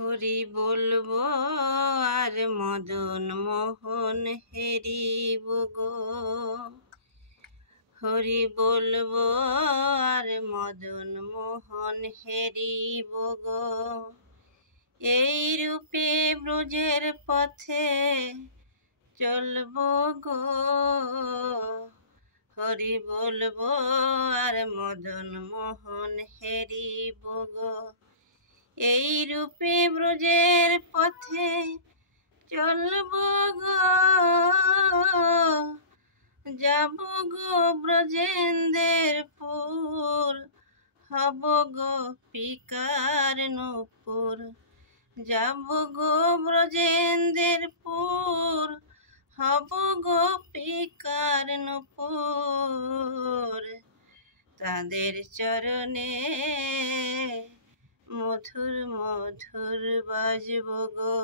হরি বলবো আর মদন মোহন হেরিব গো। হরি বলবো আর মদন মোহন হেরিব গো। এই রূপে ব্রজের পথে চলবো গো। হরি বলবো আর মদন মোহন হেরিব গো। এই রূপে ব্রজের পথে চলবো গো। যাব গো ব্রজেন্দ্রপুর, হব গোপিকার নূপুর। যাব গো ব্রজেন্দ্রপুর, হব গোপিকার নূপুর। তাদের চরণে মধুর মধুর বাজব গো।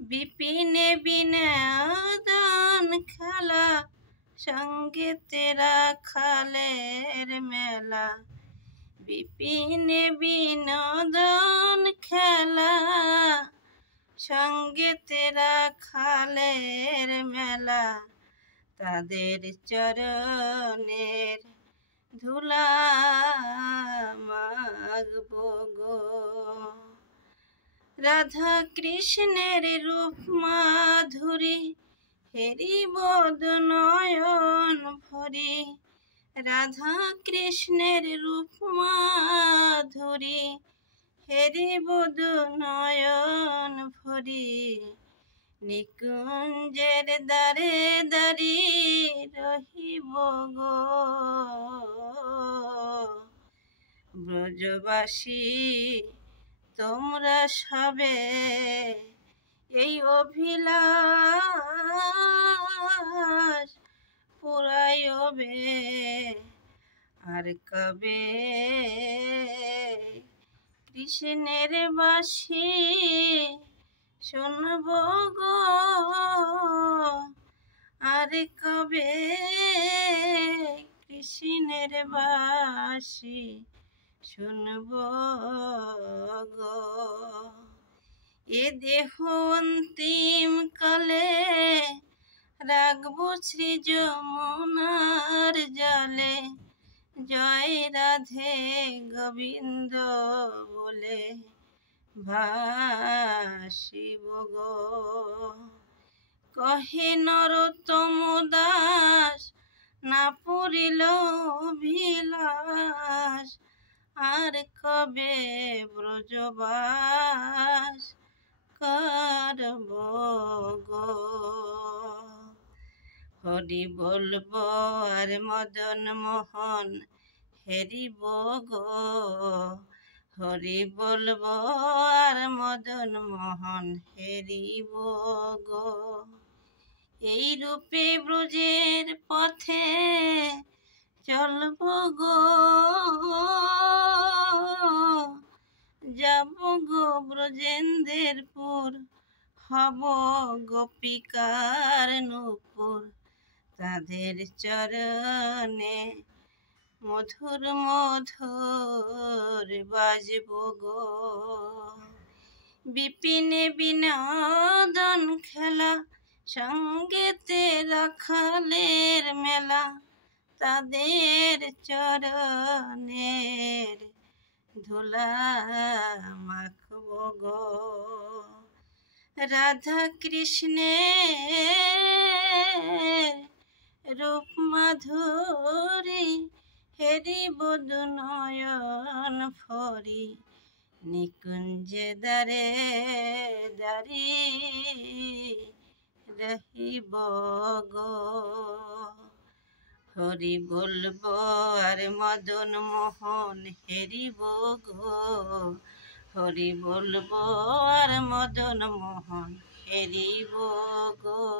বিপিনে বিনোদন খেলা, সঙ্গে তেরা খালের মেলা। বিপিনে বিনোদন খেলা, সঙ্গে তেরা খালের মেলা। তাদের চরণের ধুলা মাগবো গো। রাধা কৃষ্ণের রূপ মাধুরী, হেরিব নয়ন ভরি। রাধা কৃষ্ণের রূপ মাধুরী, হেরিব নয়ন ভরি। নিকুঞ্জের দ্বারে দাঁড়ি রহিব গো। ব্রজবাসী তোমরা সবে এই অভিলাষ পুরাইবে আর কবে কৃষ্ণের বাসি শুনব গো। আর কবে কৃষ্ণের বাসি শুনব গো। এ দেহ অন্তিম কালে রাখবো শ্রী যমুনার জলে। জয় রাধে গোবিন্দ বলে ভাসিব গো। কহে নরোত্তম দাস, না পুরিল অভিলাষ। আর কবে ব্রজবাস করব গো। হরি বলবো আর মদন মোহন হেরিব গো। হরি বলবো আর মদন মোহন হেরিব গো। এই রূপে ব্রজের পথে চলবো গো। যাব গো ব্রজেন্দ্রপুর, হব গোপিকার নূপুর। তাদের চরণে মধুর মধুর বাজব গো। বিপিনে বিনোদন খেলা, সঙ্গে তেরা খালের মেলা। তাদের চরণের ধুলা মাখব গো। রাধা কৃষ্ণের রূপ মাধুরী, হেরিব নয়ন ভরি। নিকুঞ্জে দ্বারে দাঁড়ি রহিব গো। হরি বলবো আর মদন মোহন হেরিব গো। হরি বলবো আর মদন মোহন হেরিব গো।